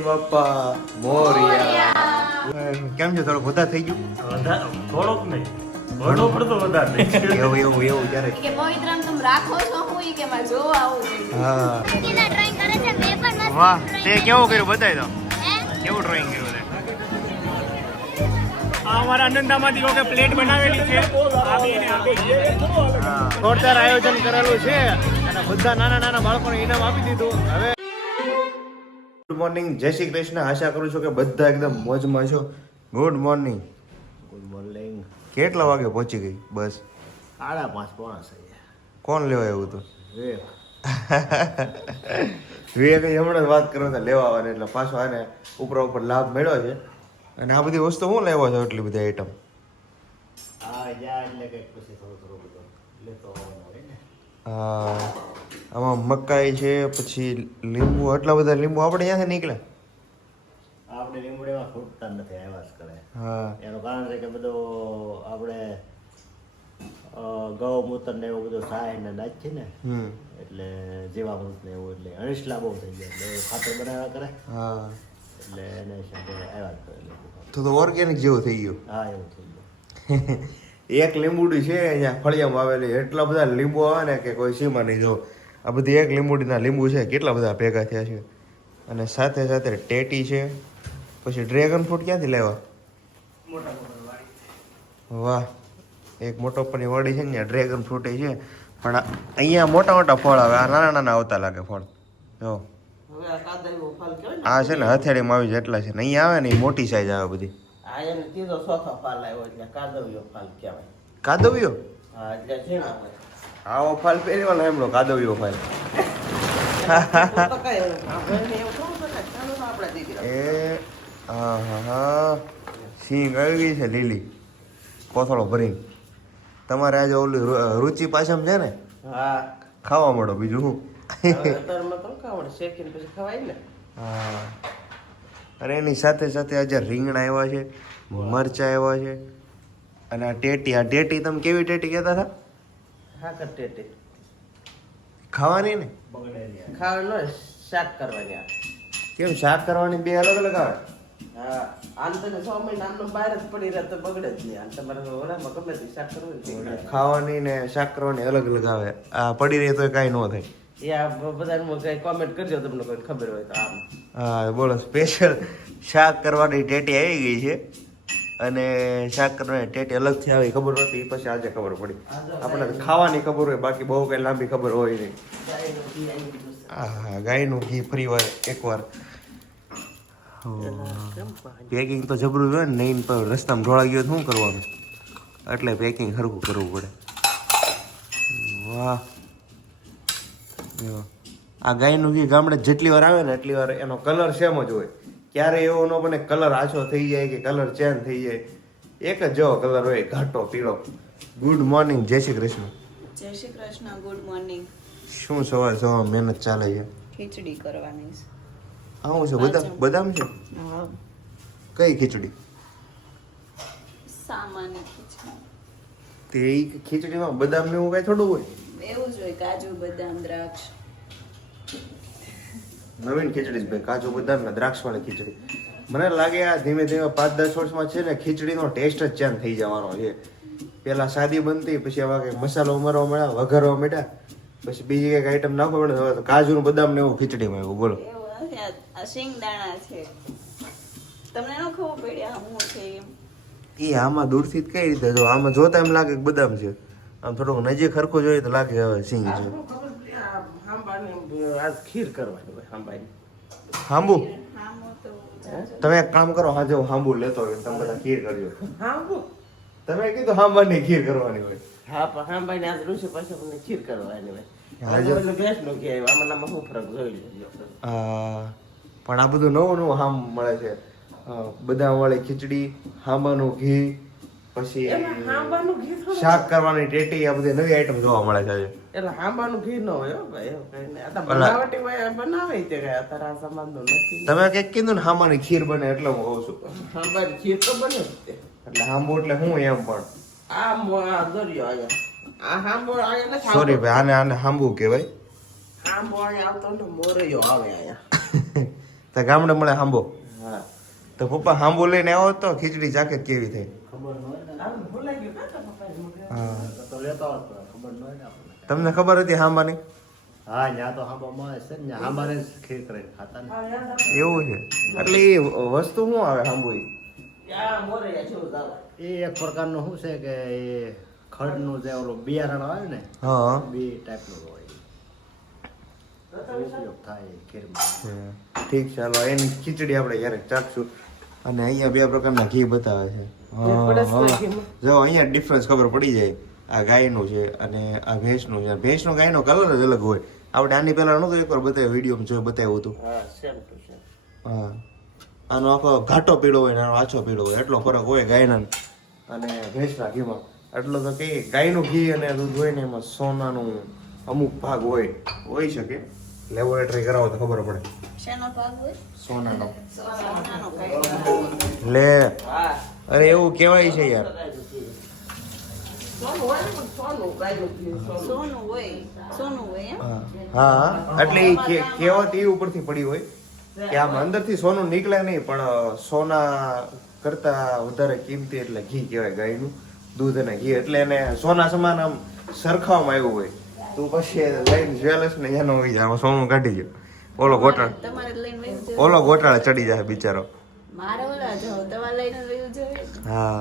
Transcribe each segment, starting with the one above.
ગણપતિ બાપ્પા મોરયા. કેમ છે? થોડો વધારે થઈ ગયું? થોડોક નહીં, ઘણો પડતો વધારે નહીં. એવું ત્યારે કે પવિત્રમ તમે રાખો છો હું ઈ કે માં જોવા આવું છું. હા કિલા ડ્રોઈંગ કરે છે મેં પણ મસ્ત વાહ, તે કેવું કર્યું બતાવી દો. કેવું ડ્રોઈંગ કર્યું તે? આ અમારા આનંદામાંથી કોકે પ્લેટ બનાવેલી છે. જોરદાર આયોજન કરેલું છે અને બધા નાના બાળકોને ઇનામ આપી દીધું. હવે ગુડ મોર્નિંગ, જય શ્રી કૃષ્ણ. આશા કરું છું કે બધા એકદમ મોજમાં છો. Good morning. Good morning. કેટલા વાગે પહોંચી ગઈ બસ? 5:30 પોણા છે. કોણ લેવા આવ્યું હતું? વિવેક. વિવેક હમણાં જ વાત કરો લેવા આવવાની, એટલે પાછો આને ઉપર લાભ મળ્યો છે. અને આ બધી વસ્તુ હું લેવા છો? એટલી બધી આઈટમ જા એટલે કંઈક પછી થોડું બધું લેતો આવવાનું હોય ને. હા, આમાં મકાઈ છે, પછી લીંબુ. આટલા બધા લીંબુ આપણે અહીંયાથી નીકળે? આપણે લીંબુડીમાં ફૂટતા નથી, આવ્યા જ કરે. હા, એનું કારણ છે કે બધું આપણે ગૌમૂત્ર ને એવું બધું સાય ને નાખીએ ને, એટલે જીવામૃત ને એવું, એટલે અનિષ્લા બહુ થઈ જાય, એટલે ખાતર બનાવ્યા કરે. હા, એટલે એને હિસાબે આવ્યા જ કરે લીંબુ. તો ઓર્ગેનિક જેવું થઈ ગયું. હા, એવું થઈ ગયું. એક લીંબુડી છે અહીંયા ફળિયામાં આવેલી, એટલા બધા લીંબુ આવે ને કે કોઈ સીમા નહીં. જો આ બધી એક લીંબુડીના લીંબુ છે, કેટલા બધા ભેગા થયા છે. અને સાથે સાથે ટેટી છે, પછી ડ્રેગન ફ્રૂટ ક્યાંથી લેવા? વાહ, એક મોટો પરની વાડી છે ને, ડ્રેગન ફ્રૂટ છે. પણ અહીંયા મોટા ફળ આવે, આ નાના આવતા લાગે ફળ. જો આ છે ને હથેળીમાં આવી જેટલા છે ને, અહીંયા આવે ને એ મોટી સાઈઝ આવે બધી. કાદવ્યો? આવો ફાલ પહેલી વાર એમનો કાદવ્યો ફાલ. એ હા, સિંગ આવી ગઈ છે લીલી, કોથળો ભરીને. તમારે આજે ઓલી રુચિ પાછમ છે ને, ખાવા મળો. બીજું શું? હા, અને એની સાથે સાથે આજે રીંગણા આવ્યા છે, મરચા આવ્યા છે, અને આ ટેટી તમે કેવી ટેટી કહેતા હતા? ખાવાની ને? શાક કરવાની. કેમ શાક કરવાની? બે અલગ અલગ આવે. ખાવાની ને શાક કરવાની અલગ અલગ આવે. આ પડી રહી તો કાંઈ ન થાય. કોમેન્ટ કરજો તમને કોઈ ખબર હોય તો. હા બોલો, સ્પેશિયલ શાક કરવાની ટેટી આવી ગઈ છે. અને શાક કરવાની ટેટી અલગથી આવી, ખબર નહોતી, પછી આજે ખબર પડી. આપણને ખાવાની ખબર હોય, બાકી બહુ કઈ લાંબી ખબર હોય નહીં. હા, ગાયનું ઘી ફરી વાર એકવાર. પેકિંગ તો જબરું હોય ને, નહીં રસ્તામાં ઢોળાઈ ગયો શું કરવાનું? એટલે પેકિંગ સરખું કરવું પડે. વાહ, આ ગાયનું ઘી ગામડે જેટલી વાર આવે ને એટલી વાર એનો કલર સેમ જ હોય. ક્યારે એવો ન બને કલર આછો થઈ જાય કે કલર ચેન્જ થઈ જાય. એક જ જેવો કલર હોય, ઘાટો પીળો. ગુડ મોર્નિંગ, જય શ્રી કૃષ્ણ. જય શ્રી કૃષ્ણ, ગુડ મોર્નિંગ. શું સવાર મહેનત ચાલે છે? ખીચડી કરવાની છે. આવું છે? બદામ છે? હા. કઈ ખીચડી? સામાન્ય ખીચડી. તે ખીચડીમાં બદામ ને એવું કઈ થોડું હોય? એવું જ હોય, કાજુ બદામ દ્રાક્ષ. નવીન ખીચડી ભાઈ, કાજુ બદામ ને દ્રાક્ષ વાળી ખીચડી. મને લાગે આ ધીમે ધીમે 5-10 વર્ષમાં છે ને, ખીચડીનો ટેસ્ટ જ ચેન્જ થઈ જવાનો છે. પેલા સાદી બનતી, પછી આવા કંઈક મસાલો ઉમેરવા મળ્યા, વઘારવા મળ્યા, પછી બીજી કંઈક આઈટમ નાખવા મળે. હવે તો કાજુ નું બદામ ને એવું ખીચડીમાં એવું. બોલો, એવું આ શિંગદાણા છે. તમને ન ખબર પડી આ હું છે એમ? એ આમાં દૂરથી જ કઈ રીતે જો, આમાં જોતા એમ લાગે કે બદામ છે, આમ થોડુંક નજીક ખરખું જોઈએ તો લાગે હવે સિંગ છે. ખીર કરવાની હોય હાંબાની. હાંબુ? હામો તો તમે એક કામ કરો, હાજે હું હાંબુ લેતો હોય, તમે બધા ખીર કરજો. હાંબુ? તમે કીધું હાંબાની ખીર કરવાની હોય. હા, પણ હાંબાની આજ ઋષિ પાસે મને ખીર કરવાની હોય. હાજે ભેંસનું ઘી આવ્યું, આમાં શું ફરક જોઈ લેજો. પણ આ બધું નવું હામ મળે છે. બદામ વાળી ખીચડી, હાંબાનું ઘી, પછી શાક કરવાની ટેટી, આ બધી નવી આઈટમ જોવા મળે છે. એટલે હાંબાનું ઘી ન હોય ભાઈ, એવું કઈ નહીં. આ તો બનાવટી હોય, બનાવે તે કઈ અત્યારે આ સમાનનું નથી. તમે કઈક કીધું ને હાંબાની ખીર બને, એટલે હું કહું છું. હાંબાની ખીર તો બને જ તે. એટલે હાંબુ એટલે હું એમ પણ આ દરિયો અહીંયા, આ હાંબો અહીંયા નથી. સોરી ભાઈ, આને હાંબુ કહેવાય. હાંબો અહીંયા આવતો ને મોરૈયો આવે અહીંયા. તો ગામડે મળે હાંબો હા તો પપ્પા હાંબો લઈને આવો તો ખીચડી ચાકે કેવી થઈ ખબર ન હોય ને આમ ભૂલાઈ ગયું કાં તો પપ્પાએ મૂક્યું? હા તો લેતો આવતો ખબર ન હોય ને આપણને તમને ખબર હતી હાંબાની હા ત્યાં તો હાંબા મળે છે ને હાંબાને જ ખીર કરીને ખાતા ને આ યાદ આવે? એવું છે એટલે એ વસ્તુ શું આવે હાંબો ઈ? આ મોરૈયા જેવું જ આવે. એ એક પ્રકારનું શું છે કે એ ખડનું જે ઓલું બિયારણ આવે ને હા બી ટાઈપનું હોય ઉપયોગ થાય ખીરમાં ઠીક છે હાલો એની ખીચડી આપણે ક્યારેક ચાખશું અને અહીંયા બે પ્રકારના ઘી બતાવે છે પડે છે હા, ઘીમાં? જો અહીંયા ડિફરન્સ ખબર પડી જાય આ ગાયનું છે અને આ ભેંસનું છે ભેંસનો ગાયનો કલર જ અલગ હોય આપણે આની પહેલા નહોતું એકવાર બતાવ્યું વિડીયોમાં જો બતાવ્યું હતું હા સેમ ટુ સેમ. હા આનો આખો ઘાટો પીળો હોય ને આનો આછો પીળો હોય એટલો ફરક હોય ગાયના અને ભેંસના ઘીમાં એટલો તો કે ગાયનું ઘી અને દૂધ હોય ને એમાં સોનાનું અમુક ભાગ હોય શકે લેબોરેટરી કરાવો તો ખબર પડે શેનો ભાગ હોય સોનાનો સોનાનો કઈ લે હા અરે એવું કહેવાય છે યાર સોનું હોય ને પણ સોનું ગાયનું ઘી સોનું. સોનું હોય એમ હા એટલે એ કહેવત એ ઉપરથી પડી હોય કે આમ અંદરથી સોનું નીકળે નહીં પણ સોના કરતા વધારે કિંમતી એટલે ઘી કહેવાય ગાયનું દૂધ અને ઘી એટલે એને સોના સમાન આમ સરખાવવામાં આવ્યું હોય તું પછી લઈને જ્વેલર્સ ને એનો હોય જાય આમાં સોનું કાઢી ગયો ઓલો ગોટાળ તમારે લઈને વયું જવું. ઓલો ગોટાળે ચડી જાય બિચારો મારે ઓલા જાવ દવા લઈને વયું જોઈએ હા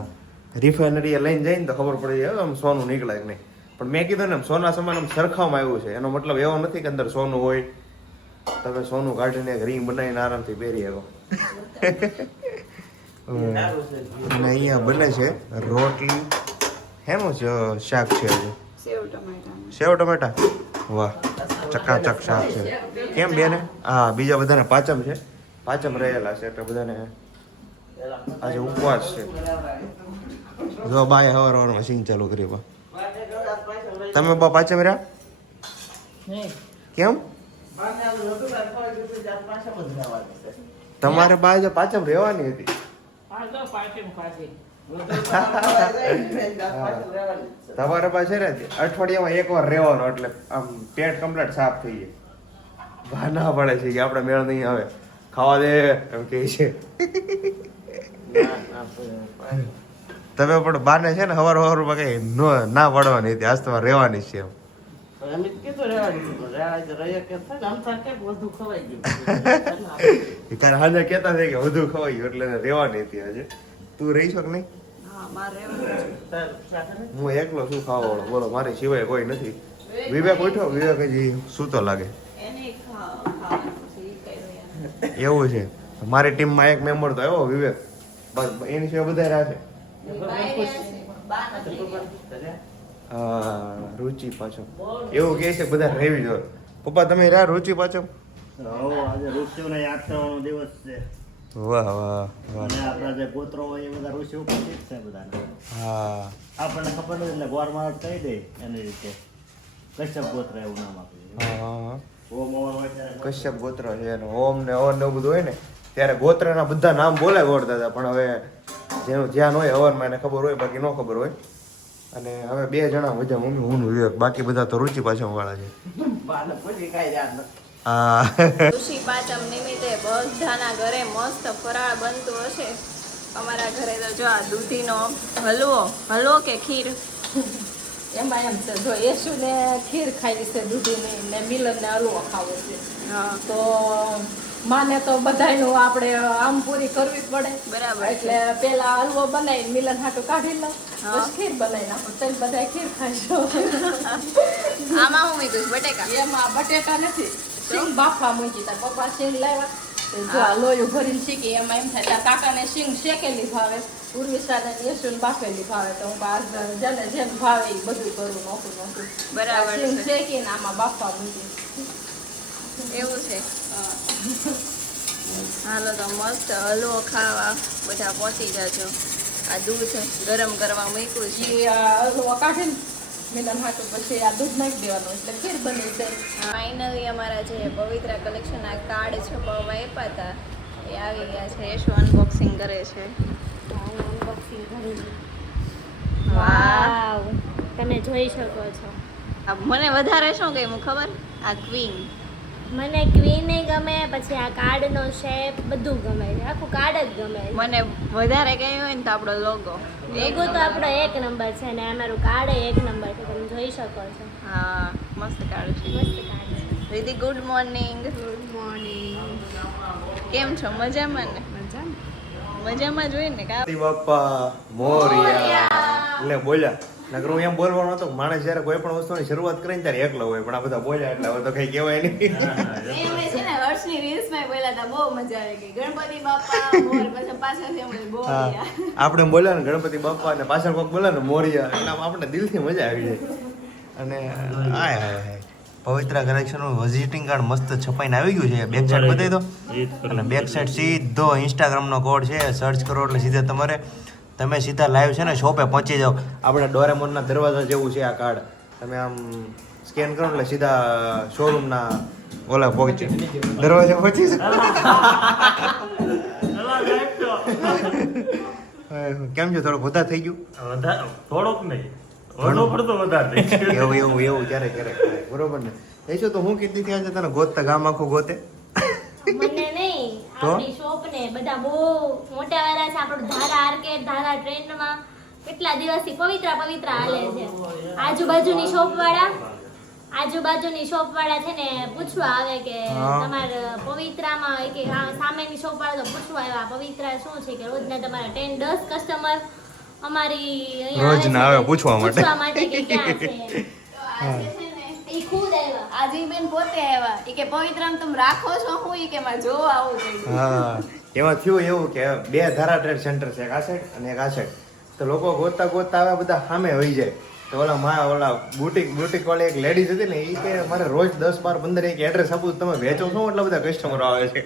રિફાઇનરી લઈને જઈને તો ખબર પડી જાય આમ સોનું નીકળે કે નહીં પણ મેં કીધું ને આમ સોના સમાન આમ સરખાવવામાં આવ્યું છે એનો મતલબ એવો નથી કે અંદર સોનું હોય તમે સોનું કાઢીને એક રિંગ બનાવીને આરામથી પહેરી શકો સારું છે ઘી. અને અહીંયા બને છે રોટલી હેનું છે શાક છે હજુ? સેવ ટમેટાનું સેવ ટમેટા વાહ ચકાચક શાક છે કેમ બેને હા બીજા બધાને પાચમ છે પાચમ રહેલા છે એટલે બધાને આજે ઉપવાસ છે જો બાય હવાર હવારમાં સિંગ ચાલુ કરી બા તમે બા પાચમ રહ્યા કેમ તમારે બા આજે પાચમ રહેવાની હતી તમારે પાસે છે ને અઠવાડિયામાં એકવાર રહેવાનો એટલે આમ પેટ કમ્પ્લીટ સાફ થઈ જાય બા ના પડે છે કે આપણે મેળ નહીં આવે ખાવા દે એમ કહે છે તમે પણ બાને છે ને હવાર હવારમાં કઈ ના પડવાની હતી આજ તમારે રહેવાની છે એમ એમ જ કીધું રહેવાનું હતું. રહેવાય તો રહીએ કે થાય ને આમ થાય કેમ બધું ખવાઈ ગયું. કારણ હાજર કહેતા હતા કે વધુ ખવાઈ ગયું એટલે એને રહેવાની હતી આજે તું રહી છો કે નહીં હા મારે રહેવાનું છે. તાર સાથે ને? હું એકલો શું ખાવા વાળો બોલો મારી સિવાય કોઈ નથી વિવેક ઉઠો વિવેક હજી સૂતો લાગે એને ખાવાનું છે ઈ કઈ રહ્યા એવું છે મારી ટીમમાં એક મેમ્બર તો આવ્યો વિવેક બસ એની સિવાય બધા રહ્યા છે બા નથી રુચિ પાછો એવું કહે છે બધા રહેવી જોઈએ પપ્પા તમે રહ્યા રુચિ પાછો આજે ઋષિઓને યાદ કરવાનો દિવસ છે વાહ વાહ વાહ અને આપણા જે ગોત્રો હોય એ બધા ઋષિઓ પછી જ છે બધાને હા આપણને ખબર નથી એટલે ગોર મહારાજ કહી દે એની રીતે કશ્યપ ગોત્ર એવું નામ આપ્યું હા ઓમ ઓમ હોય ત્યારે કશ્યપ ગોત્ર છે અને ઓમ ને ઓન ને એવું બધું હોય ને ત્યારે ગોત્રના બધા નામ બોલે ગોળતા હતા પણ હવે જેનું ધ્યાન હોય હવનમાં એને ખબર હોય બાકી ન ખબર હોય અને હવે બે જણા મજા મમ્મી હું ને વિવેક બાકી બધા તો રુચિ પાછળ વાળા છે બાને પછી કાંઈ યાદ નથી. હા ઋષિ પાંચમ નિમિત્તે બધાના ઘરે મસ્ત ફરાળ બનતું હશે અમારા ઘરે તો જો આ દૂધીનો હલવો કે ખીર એમાં એમ છે જો યેશુને ખીર ખાવી છે દૂધીની ને મિલનને હલવો ખાવો છે હા તો માને તો બધાયનું આપણે આમ પૂરી કરવી જ પડે બરાબર છે. એટલે પેલા હલવો બનાવી મિલન હાટું કાઢી લો હા. પછી ખીર બનાવી નાખો તો બધા ખીર ખાશો આમાં હું મીઠું બટેકા એમાં બટેટા નથી સિંગ બાફા મૂકી તાર પપ્પા સિંગ લાવ્યા તો જો આ લોયું ભરીને શીખી એમાં એમ થાય તાર કાકાને સિંગ શેકેલી ભાવે ઉર્વિશાને યેશુને બાફેલી ભાવે તો હું આજ જેને જેમ ભાવે એ બધું કરું નોખું બરાબર સિંગ છે. શેકીને આમાં બાફા મૂકી એવું છે હાલો તો મસ્ત હલવો ખાવા બધા પહોંચી જજો આ દૂધ ગરમ કરવા મૂક્યું છે પછી આ હલવો કાઢીને મિલન હાટું પછી આ દૂધ નાખી દેવાનું એટલે ખીર બની જાય ફાઇનલી અમારા જે પવિત્ર કલેક્શનના કાર્ડ છપાવવા આપ્યા હતા એ આવી ગયા છે યશુ અનબોક્સિંગ કરે છે અનબોક્સિંગ કરી વાહ તમે જોઈ શકો છો આ મને વધારે શું ગમ્યું ખબર આ ક્વીન મને ક્વીન ગમે, પછી આ કાર્ડનો શેપ બધું ગમે છે, આખું કાર્ડ જ ગમે છે. મને વધારે કઈ હોય ને તો આપણો લોગો લોગો તો આપણો 1 નંબર છે ને અમારું કાર્ડ 1 નંબર છે, તમે જોઈ શકો છો. હા મસ્ત કાર્ડ છે. મસ્ત કાર્ડ છે. રીતિ ગુડ મોર્નિંગ. Good morning. કેમ છો? મજામાં ને? મજામાં જોઈએ ને કા? ગણપતિ બાપ્પા મોરયા એટલે બોલ્યા. નકર હું એમ બોલવાનો હતો કે માણસ જ્યારે કોઈ પણ વસ્તુની શરૂઆત કરે ને ત્યારે એકલો હોય, પણ આ બધા બોલ્યા એટલે હવે તો કઈ કહેવાય નહીં. અમે છે ને હર્ષની રીલ્સમાં બોલ્યા હતા, બહુ મજા આવી ગઈ. ગણપતિ બાપ્પા મોર, પછી પાછળથી અમે બોલ્યા. આપણે બોલ્યા ને ગણપતિ બાપ્પા અને પાછળ કોઈક બોલ્યા ને મોરિયા, એટલે આમ આપણે દિલથી મજા આવી જાય. અને આય હાય હાય પવિત્ર કલેક્શનનું વિઝિટિંગ કાર્ડ મસ્ત છપાઈને આવી ગયું છે. બેક સાઈડ બતાવી દો. અને બેક સાઈડ સીધો ઇન્સ્ટાગ્રામનો કોડ છે, સર્ચ કરો એટલે સીધા તમે સીધા લાઈવ છે ને શોપે પહોંચી જાઓ. આપણે ડોરેમોનના દરવાજા જેવું છે આ કાર્ડ. તમે આમ સ્કેન કરો એટલે સીધા શોરૂમના ઓલા પહોંચી દરવાજા પહોંચી જાઓ. કેમ છે? થોડું વધારે થઈ ગયું? થોડોક નહીં, વધુ પડતો વધારે થઈ ગયો. એવું ક્યારેક થાય. બરોબર ને? એ શું તો હું કીધી ત્યાં છે તને ગોતતા ગામ આખું ગોતે. મને નહીં, તો? આપણી શોપ ને બધા બહુ મોટા વાળા છે. આપણું ધારા આર્કેડ, ધારા ટ્રેન્ડમાં કેટલા દિવસથી પવિત્ર હાલે છે. આજુબાજુની શોપ વાળા છે ને પૂછવા આવે કે હા. તમારે પવિત્રામાં કે સામેની શોપ વાળા તો પૂછવા આવ્યા પવિત્ર શું છે, કે રોજના તમારા 10 કસ્ટમર અમારી અહીંયા રોજના આવે પૂછવા માટે. કે ક્યાં છે. આજે છે ને ઈ ખુદ આવ્યા. આજે બેન પોતે આવ્યા. ઈ કે પવિત્રમ તમે રાખો છો હું? ઈ કે મારે જોવા આવું થઈ. હા એમાં થયું એવું કે 2 ધારા ટ્રેડ સેન્ટર છે, એક આ સાઈડ અને એક આ સાઈડ. તો લોકો ગોતતા આવે બધા સામે વહી જાય. તો ઓલા બુટીક વાળી એક લેડીઝ હતી ને, એ કે મારે રોજ 10, 12, 15 એક એડ્રેસ આપું, તમે વેચો છો એટલા બધા કસ્ટમરો આવે છે.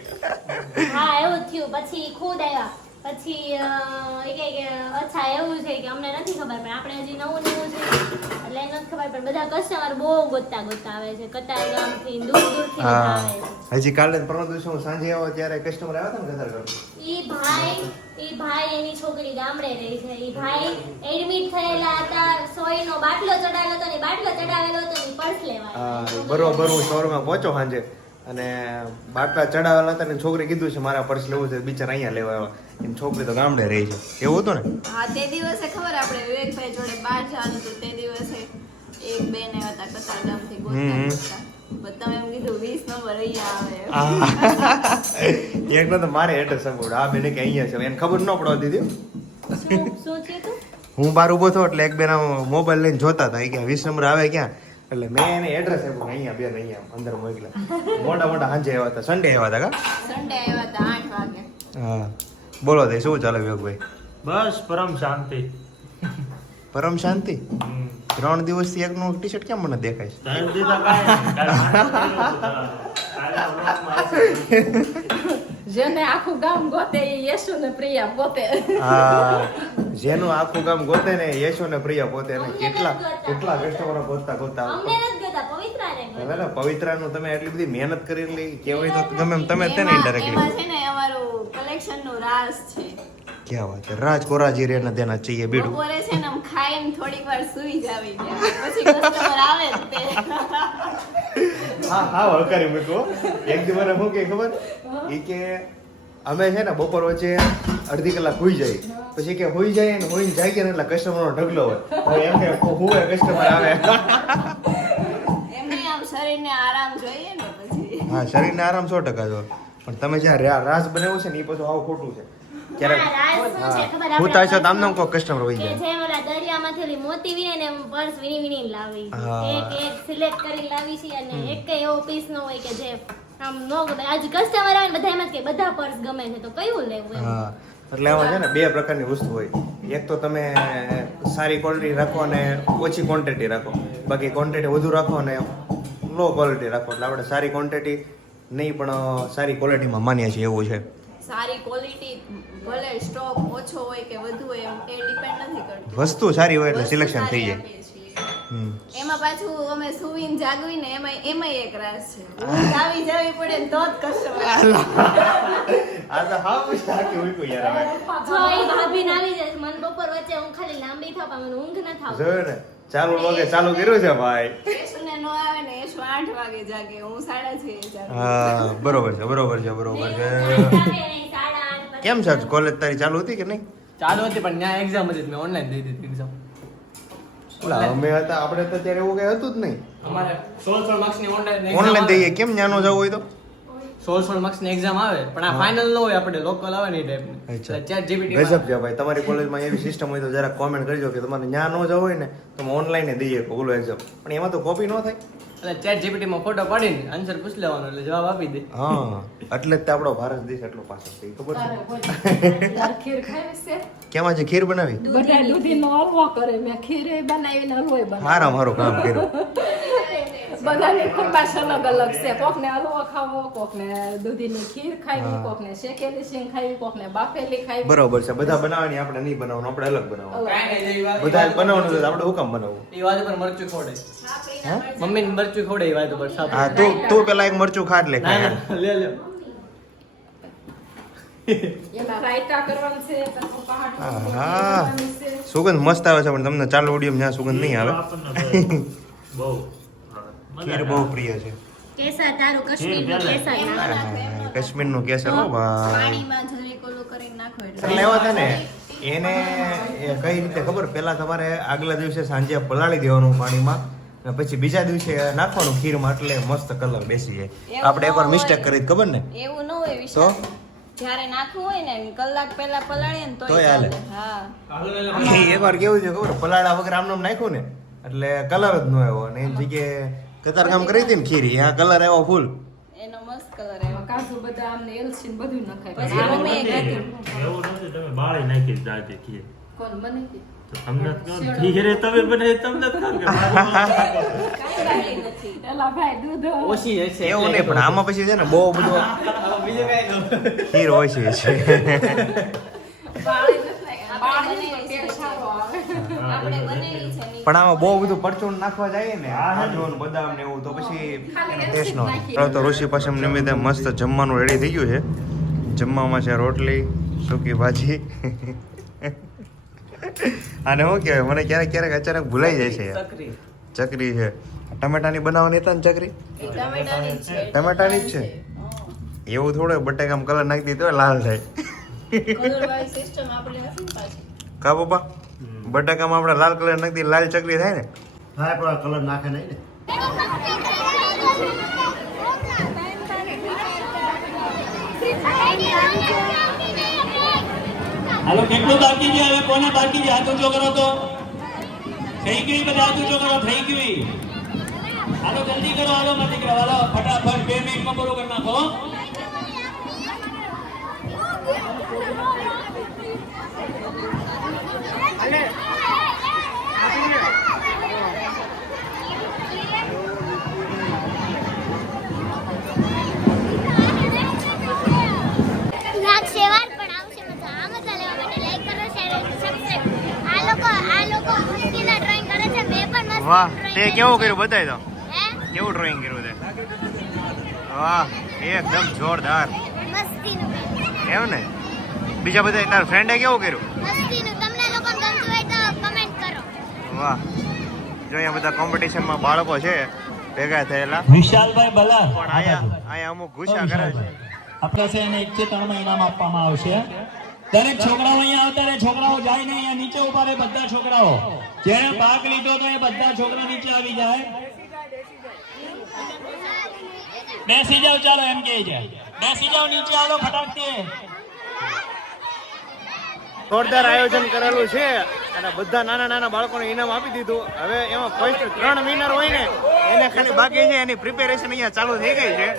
હા એવું થયું. પછી ખુદ આવ્યા. પછી એ કહે કે અચ્છા એવું છે કે અમને નથી ખબર, પણ આપણે હજી નવું છે એટલે નથી ખબર, પણ બધા કસ્ટમર બહુ ગોતતા આવે છે. કતારગામથી દૂરથી બધા આવે છે. હા હજી કાલે પરમ દિવસે હું સાંજે આવ્યો ત્યારે કસ્ટમર આવ્યા હતા ને કતારગામ. ઈ ભાઈ એની છોકરી ગામડે રહી છે. ઈ ભાઈ એડમિટ થયેલા હતા, સોયનો બાટલો ચડાવેલો હતો ને બાટલો ચડાવેલો હતો ને પર્સ લેવા હા બરોબર હું શોરૂમમાં પહોંચ્યો સાંજે અને બાટલા ચડાવેલા હતા ને છોકરી કીધું છે મારા પર્સ લેવું છે, બિચારા અહીંયા લેવા આવ્યા. એમ છોકરી તો ગામડે રહી છે. એવું હતું ને? હા તે દિવસે ખબર આપણે વિવેકભાઈ જોડે બહાર જવાનું હતું. તે દિવસે એક બેન આવ્યા હતા કતારગામથી ગોતતા. તમે એમ કીધું 20 નંબર અહીંયા આવે. એકનો તો મારે એડ્રેસ આપવું. આ બેને કે અહીંયા છે, એને ખબર ન પડવા દીધી. શું છે તું? હું બહાર ઊભો થયો એટલે એક બેન મોબાઈલ લઈને જોતા હતા કે 20 નંબર આવે ક્યાં, એટલે મેં એને એડ્રેસ આપ્યું અહીંયા બેન અહીંયા અંદર મોકલ્યા. મોટા સાંજે આવ્યા હતા, સન્ડે આવ્યા હતા કા? સન્ડે આવ્યા હતા 8 વાગે. હા બોલો તે શું ચાલે વિવેકભાઈ? બસ પરમ શાંતિ. પરમ શાંતિ. 3 દિવસથી એકનું ટી-શર્ટ કેમ મને દેખાય છે? ટાઈમ દીધા કાંઈ નહીં. કાલે vlogમાં આવશે. જેને આખું ગામ ગોતે એ યેશુ ને પ્રિયા પોતે. હા જેનું આખું ગામ ગોતે ને યશો ને પ્રિયા પોતે ને કેટલા કસ્ટમરો ગોતતા અમને નથી ગતા, પવિત્રાને ગતા. હવે પવિત્રાનું તમે એટલી બધી મહેનત કરેલી કેવાય તો ગમે એમ તમે તેને ઇન્ડાયરેક્ટલી એમાં છે ને અમારું કલેક્શન નું રાસ છે. क्या बात है, राज कोराजी रहना देना चाहिए बीड़ू. બપોરે છે ને આમ ખાઈને થોડીક વાર સૂઈ જાવી ગયા. પછી કસ્ટમર આવે જ તે. હા હળકારી મૂકો. એક દી મને શું કે ખબર ઈ કે અમે છે ને બપોર વચ્ચે અડધી કલાક હોઈ જાય, પછી કે હોઈ જાય ને હોઈને જાગીએ ને એટલે કસ્ટમરનો ઢગલો હોય. હવે એમ કે હું કસ્ટમર આવે. એમને આમ શરીરને આરામ જોઈએ ને પછી. હા શરીરને આરામ 100% જો, પણ તમે જ્યાં રાસ બનાવ્યું છે ને એ બધું આવું ખોટું છે. હા, રાજ શું છે ખબર? હું તાર સાથે આમ કોઈ કસ્ટમર હોય કે જાય. જે ઓલા દરિયામાંથી ઓલી મોતી વીણે ને પર્સ વીણી લાવી. હા. એક સિલેક્ટ કરી લાવી છે અને એક એવો પીસ ન હોય કે જે આમ નો ગમે. આજ કસ્ટમર આવે ને બધા એમ જ કે બધા પર્સ ગમે છે તો કયું લેવું એમ. હા એટલે આમાં છે ને 2 પ્રકારની વસ્તુ હોય. એક તો તમે સારી ક્વોલિટી રાખો અને ઓછી ક્વોન્ટિટી રાખો, બાકી ક્વોન્ટિટી વધુ રાખો અને લો ક્વોલિટી રાખો. એટલે આપણે સારી ક્વોન્ટિટી નહીં પણ સારી ક્વોલિટીમાં માનીએ છીએ એવું છે. સારી ક્વોલિટી ભલે સ્ટોક ઓછો હોય કે વધુ હોય એ ડિપેન્ડ નથી કરતું. વસ્તુ સારી હોય એટલે વસ્તુ સિલેક્શન થઈ સારી જાય. આપીએ છીએ. હમ. એમાં પાછું અમે સુવીને જાગવી ને એમાંય એક રાસ છે. ઊંઘ આવી જવી પડે ને તો જ કસ્ટમર. આ તો હાવ શાકી ઉઈકું યાર હવે. જો એ ભાભી ને આવી જાય મન બપોર વચ્ચે હું ખાલી લાંબી થાવ પણ મને ઊંઘ ન થાવ. જોયું ને ચાલુ લોગે ચાલુ કર્યું છે ભાઈ. યેશુને નો આવે ને યશુ 8 વાગે જાગે, હું 6:30 જાગે. હા બરોબર છે બરોબર છે બરોબર છે. કેમ છે કોલેજ તારી ચાલુ હતી કે નહીં? ચાલુ હતી પણ ત્યાં એક્ઝામ હતી મેં ઓનલાઈન દઈ દીધી એક્ઝામ. ઓલા અમે હતા આપણે તો ત્યારે એવું કઈ હતું જ નહીં. અમારે 16 માર્ક્સની ઓનલાઈન ઓનલાઈન દઈએ કેમ ન્યાનો જવું હોય તો 16 માર્ક્સની એક્ઝામ આવે પણ આ ફાઇનલ ન હોય આપણે લોકલ આવે ને એ ટાઈપની. અચ્છા. એટલે chat GPT ગજબ છે ભાઈ. તમારી કોલેજમાં એવી સિસ્ટમ હોય તો જરા કોમેન્ટ કરજો કે તમારે ન્યા ન જવું હોય ને તો ઓનલાઈન દઈએ ઓલો એક્ઝામ, પણ એમાં તો કોપી ન થાય. એટલે chat GPT માં ફોટો પાડીને આન્સર પૂછ લેવાનો એટલે જવાબ આપી દે. હા એટલે જ તો આપણો ભારત દેશ એટલો પાછળ છે ખબર છે. તાર ખીર ખાવી છે? કેમાં છે ખીર બનાવી? બધા દૂધીનો હલવો કરે, મેં ખીરે બનાવીને હલવોય બનાવ્યો. મારા મારું કામ કર્યું. બધાની ખુરમાશ અલગ અલગ છે. કોકને હલવો ખાવો, કોકને દૂધીની ખીર ખાવી, કોકને શેકેલી સિંગ ખાવી, કોકને બાફેલી ખાવી. બરોબર છે. બધા બનાવવાની આપણે નહીં બનાવવાનું, આપણે અલગ બનાવવાનું. કાંઈ નહીં એ વાત. બધા બનાવવાનું તો આપણે હું કામ બનાવવું? એ વાત પર મરચું ખવડે. હે? મમ્મીને મરચું ખવડે એ વાત ઉપર સાપ. હા તું પેલા એક મરચું ખાટ લે. ના ના લે લે. એના રાયતા કરવાનું છે, પછી પહાડ હા. કરવાની છે. સુગંધ મસ્ત આવે છે પણ તમને ચાલુ ઓડિયો જ્યાં સુગંધ નહીં આવે. આપણને બહુ મજા ખીર બહુ પ્રિય છે. કેસર તારું કાશ્મીરનું કેસર ના. કાશ્મીરનું કેસર હો ભાઈ. પાણીમાં જરીક ઓલું કરીને નાખો એટલે લેવા હતા ને એને એ કઈ રીતે ખબર, પેલા તમારે આગલા દિવસે સાંજે પલાળી દેવાનું પાણીમાં અને પછી બીજા દિવસે નાખવાનું ખીરમાં, એટલે મસ્ત કલર બેસી જાય. આપણે એકવાર મિસ્ટેક કરી હતી, ખબર ને? એવું ન હોય વિશાલ. જ્યારે નાખવું હોય ને કલાક પહેલા પલાળીએ ને તોય હાલે. હા એકવાર કેવું છે ખબર, પલાળા વગર આમ નામ નાખ્યું ને એટલે કલર જ ન આવ્યો, અને એની જગ્યાએ કતારગામ કરી હતી ને ખીરી, આ કલર આવ્યો ફૂલ. એનો મસ્ત કલર આવ્યો. કાજુ બદામ ને એલચી ને બધું નખાય. પછી મમ્મીએ કીધું એવું નથી તમે બાળી નાખી જાતે ખીર કોણ બને કે? તો તમને જ કહું, ખીરે તમે બનાવી તમને જ કહું કે મારું કાંઈ બાળી નથી. એલા ભાઈ દૂધ ઓછી હશે એવું નહીં, પણ આમાં પછી છે ને બહુ બધું બીજું કઈ નહીં. ખીર હોય છે. બાળી નથી. બાળી તો ટેસ્ટ સારો આવે. આપણે બનેલી છે ની. પણ આમાં બહુ બધું પરચૂન નાખવા જાય ને કાજુ ને બદામ ને એવું, તો પછી એનો ટેસ્ટ ન આવે. તો ઋષિ પાસમ નિમિત્તે મસ્ત જમવાનું રેડી થઈ ગયું છે. જમવામાં છે રોટલી, સૂકી ભાજી અને શું કહેવાય, મને ક્યારેક ક્યારેક અચાનક ભૂલાઈ જાય છે યાર. સક્રી. ચકરી છે. ટમેટાની બનાવવાની હતા ને ચકરી? એ ટમેટાની જ છે. ટમેટાની જ છે. એવું થોડું બટાકામાં કલર નાખી દીધો લાલ થાય. કલર વાળી સિસ્ટમ આપણે નથી ને પાછી. કા પપ્પા? બટાકામાં આપણે લાલ કલર નાખી દઈએ, લાલ ચકરી થાય ને? હા પણ કલર નાખે નહીં ને. હાલો કેટલું બાકી છે, હવે કોને બાકી છે? હાથ ઊંચો કરો તો. થઈ ગઈ બધા, હાથ ઊંચો કરો. થઈ ગઈ. હાલો જલ્દી કરો, હાલો મત કરો, હાલો ફટાફટ 2 મિનિટમાં પૂરું કરી નાખો. લાગશે વાર પણ આવશે મજા. આ મજા લેવા માટે લાઈક કરો, શેર કરો, સબસ્ક્રાઇબ. આ લોકો મુશ્કેલ ડ્રોઈંગ કરે છે, મેં પણ મસ્ત વાહ, drawing તે કરી કેવું છે. કર્યું બતાવી દો. હે? કેવું ડ્રોઈંગ કર્યું તે? વાહ, એકદમ જોરદાર. મસ્તીનું કર્યું. એમ ને? બીજા બધા તારા ફ્રેન્ડે કેવું કર્યું? મસ્તીનું. તમને લોકોને ગમતું હોય તો કમેન્ટ કરો. વાહ, જો અહીંયા બધા કોમ્પિટિશનમાં બાળકો છે ભેગા થયેલા, વિશાલભાઈ બલાર પણ અહીંયા અમુક ગુસ્સા કરે છે. આપણે છે એને 1 થી 3 માં ઇનામ આપવામાં આવશે. દરેક છોકરાઓ અહીંયા આવતા રહે. છોકરાઓ જાય ને અહીંયા નીચે ઉભા રહે. બધા છોકરાઓ જેણે ભાગ લીધો તો એ બધા છોકરા નીચે આવી જાય. બેસી જાઓ, ચાલો એમ કહે છે. બેસી જાઓ નીચે, હાલો ફટાકથી. જોરદાર આયોજન કરેલું છે અને બધા નાના નાના બાળકોને ઇનામ આપી દીધું. હવે એમાં ફર્સ્ટ 3 વિનર હોય ને એને ખાલી બાકી છે, એની પ્રિપેરેશન અહીંયા ચાલુ થઈ ગઈ છે.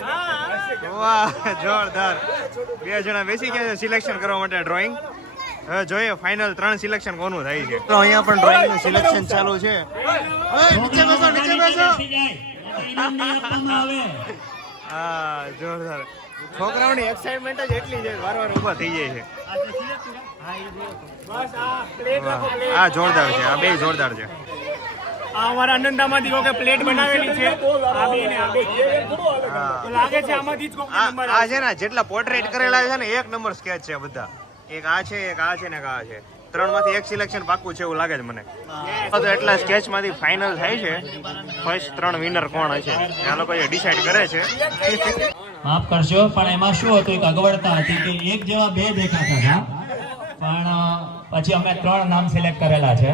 વાહ, જોરદાર. 2 જણા બેસી ગયા છે સિલેક્શન કરવા માટે ડ્રોઈંગ. હવે જોઈએ ફાઇનલ 3 સિલેક્શન કોનું થાય છે. તો અહીંયા પણ ડ્રોઈંગ નું સિલેક્શન ચાલુ છે. ઓય, નીચે બેસો, નીચે બેસો. બેસી જાય. ઇનામ નહીં આપવામાં આવે. હા, જોરદાર. છોકરાઓની એક્સાઇટમેન્ટ જ એટલી છે, વારવાર ઊભા થઈ જાય છે. આ જોરદાર છે, આ બે જોરદાર છે. આ અમારા આનંદામાંથી કોકે પ્લેટ બનાવેલી છે. આ બે ને આ બે. તો લાગે છે આમાંથી જ કોક નંબર આ છે ને જેટલા પોર્ટ્રેટ કરેલા છે ને 1 નંબર સ્કેચ છે બધા. એક આ છે, એક આ છે ને એક આ છે. ત્રણમાંથી એક સિલેક્શન પાક્કું છે એવું લાગે છે મને. તો એટલા સ્કેચમાંથી ફાઇનલ થાય છે ફર્સ્ટ 3 વિનર કોણ હશે આ લોકો જે ડિસાઈડ કરે છે. માફ કરશો પણ એમાં શું હતું એક અગવડતા હતી કે એક જેવા બે દેખાતા હતા પણ પછી અમે 3 નામ સિલેક્ટ કરેલા છે.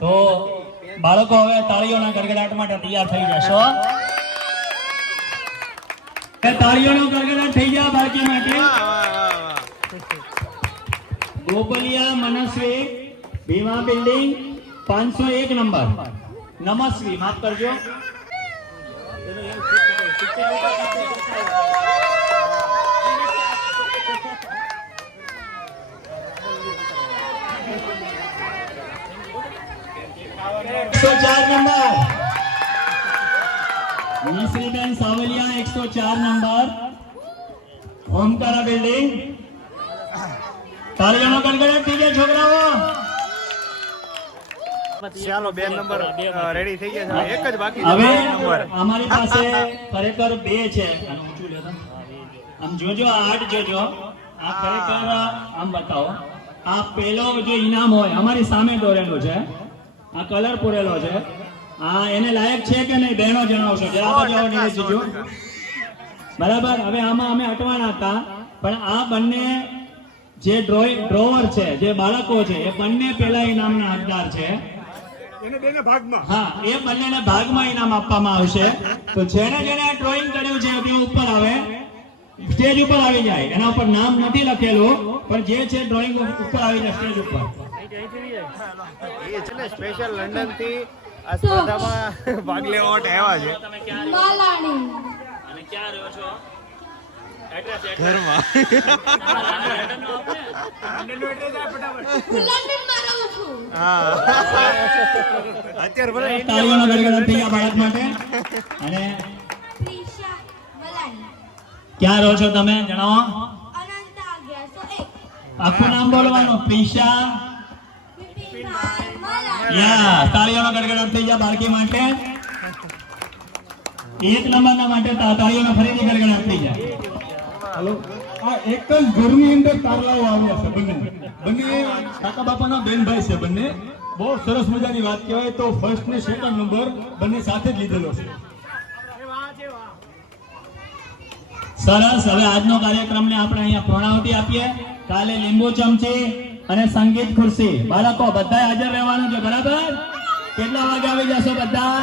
તો બાળકો હવે તાળીઓના ગડગડાટ માટે તૈયાર થઈ જશો. તાળીઓનો ગડગડાટ થઈ ગયા બાળકી માટે. ગોપલિયા મનસ્વી ભીમા બિલ્ડિંગ 501 નંબર. નમસ્વી માફ કરજો. Number Mishriben Savaliya 104 number Omkara building. તાળીઓનો ગડગડાટ થઈ ગયા છોકરાઓ. ચાલો 2 નંબર રેડી થઈ ગયા છે. એક જ બાકી છે હવે 2 નંબર. અમારી પાસે ખરેખર 2 છે. આનું ઊંચું લ્યો તો. આમ જોજો આ 8 જોજો આ ખરેખર આમ બતાવો આ પેલો જે ઇનામ હોય અમારી સામે દોરેલો છે આ કલર પૂરેલો છે આ એને લાયક છે કે નહીં બહેનો જણાવશો જરા બજાવો નીરજજીજો. બરાબર. હવે આમાં અમે અટવાના હતા પણ આ બંને જે ડ્રોવર છે જે બાળકો છે એ બંને પેલા ઇનામના હકદાર છે. હા એ બંનેને ભાગમાં ઇનામ આપવામાં આવશે. તો જેને ડ્રોઈંગ કર્યું છે તે ઉપર આવે સ્ટેજ ઉપર આવી જાય. એના ઉપર નામ નથી લખેલું પણ જે છે ડ્રોઈંગ ઉપર આવી જાય સ્ટેજ ઉપર. એ છે ને સ્પેશિયલ લંડન થી આ સ્પર્ધામાં ભાગ લેવા માટે આવ્યા છે. માલાણી અને ક્યાં રહ્યો છો? ઘરમાં લંડનમાં રહું છું. અત્યારે ભલે તાળીઓનો ગડગડાટ થઈ ગયા બાળક માટે. અને પ્રિશા મલાણી ક્યાં રહો છો તમે જણાવો. અનંતા 1101 આખું નામ બોલવાનું. પ્રિશા વિપિનભાઈ મલાણી. યા તાળીઓનો ગડગડાટ થઈ ગયા બાળકી માટે. 1 નંબરના માટે તાળીઓનો ફરીથી ગડગડાટ થઈ જાય. હેલો આ એક જ ઘરની અંદર તારલાઓ આવ્યા છે બંને કાકા બાપાના બેનભાઈ છે બંને. બહુ સરસ મજાની વાત કહેવાય. તો ફર્સ્ટ ને સેકન્ડ નંબર બંને સાથે જ લીધેલો છે. સરસ. હવે આજનો કાર્યક્રમને આપણે અહીંયા પૂર્ણાહુતિ આપીએ. કાલે લીંબુ ચમચી અને સંગીત ખુરશી. બાળકો બધા હાજર રહેવાનું છે બરાબર. કેટલા વાગે આવી જશો બધા?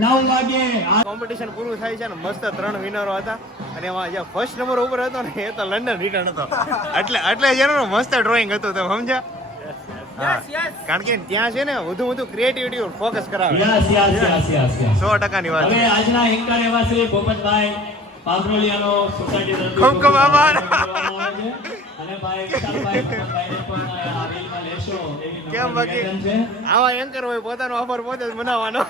9 વાગે. કોમ્પિટિશન પૂરું થાય છે ને મસ્ત 3 વિનરો હતા અને એમાં જે ફર્સ્ટ નંબર ઉપર હતો ને એ તો લંડન રિટર્ન હતો. એટલે જેનો મસ્ત ડ્રોઈંગ હતું તમે સમજ્યા. હા કારણ કે ત્યાં છે ને વધુ ક્રિએટિવિટી ઉપર ફોકસ કરાવે. યસ 100%ની વાત હવે છે. આજના એન્કર એવા છે ભૂપતભાઈ પાવરોલિયાનો સોસાયટી તરફથી ખૂબ ખૂબ આભાર. અને ભાઈ વિશાલભાઈ ભૂપતભાઈને પણ આ રીલમાં લેશો એવી કેમ બાકી નિવેદન છે. આવા એન્કર હોય પોતાનો ઓફર પોતે જ બનાવવાનો.